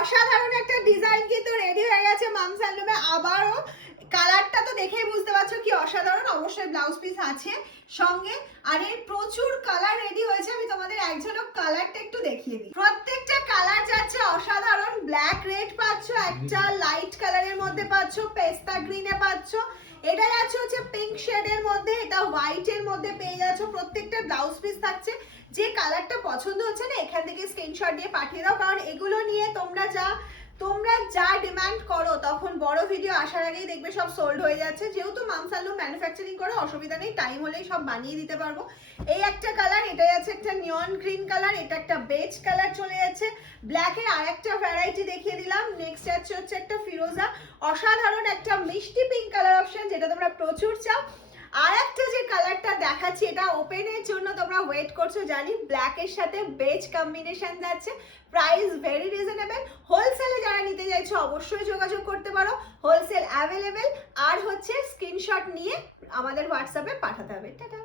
অসাধারণ একটা ডিজাইন কিন্তু রেডি হয়ে গেছে মামস হ্যান্ডলুমে। আবারও কালারটা তো দেখেই বুঝতে পারছো কি অসাধারণ। অবশ্যই ব্লাউজ পিস আছে সঙ্গে, আর এর প্রচুর কালার রেডি হয়েছে। আমি তোমাদের এক ঝলক কালারটা একটু দেখিয়ে দিই। প্রত্যেকটা কালার যাচ্ছে অসাধারণ। ব্ল্যাক রেড পাচ্ছ, একটা লাইট কালারের মধ্যে পাচ্ছ, পেস্তা গ্রিনে পাচ্ছ, এটা যাচ্ছে হচ্ছে পিঙ্ক শেডের মধ্যে, এটা হোয়াইটের মধ্যে পেয়ে যাচ্ছ। প্রত্যেকটা ব্লাউজ পিস থাকছে। যে কালারটা পছন্দ হচ্ছে না এখান থেকে স্ক্রিনশট দিয়ে পাঠিয়ে দাও, কারণ এগুলো নিয়ে তোমরা যা ডিমান্ড করো তখন বড় ভিডিও আসার আগেই দেখবে সব সোল্ড হয়ে যাচ্ছে। যেহেতু মামস হ্যান্ডলুম ম্যানুফ্যাকচারিং করে অসুবিধা নেই, টাইম হলেই সব বানিয়ে দিতে পারবো। এই একটা কালার, এটা যাচ্ছে একটা নিয়ন গ্রিন কালার, এটা একটা বেজ কালার চলে যাচ্ছে। ব্ল্যাকের আর একটা ভ্যারাইটি দেখিয়ে দিলাম। নেক্সট যাচ্ছে হচ্ছে একটা ফিরোজা, অসাধারণ একটা মিষ্টি পিঙ্ক কালার অপশন যেটা তোমরা প্রচুর চাও। আর একটা যে কালারটা দেখাচ্ছি এটা ওপেনের জন্য তোমরা ওয়েট করছো জানি, ব্ল্যাকের সাথে বেজ কম্বিনেশন যাচ্ছে। Price very reasonable. হোলসেলে যারা নিতে চাইছো অবশ্যই যোগাযোগ করতে পারো, হোলসেল অ্যাভেলেবেল। আর হচ্ছে স্ক্রিনশট নিয়ে আমাদের হোয়াটসঅ্যাপে পাঠাতে হবে। টাটা।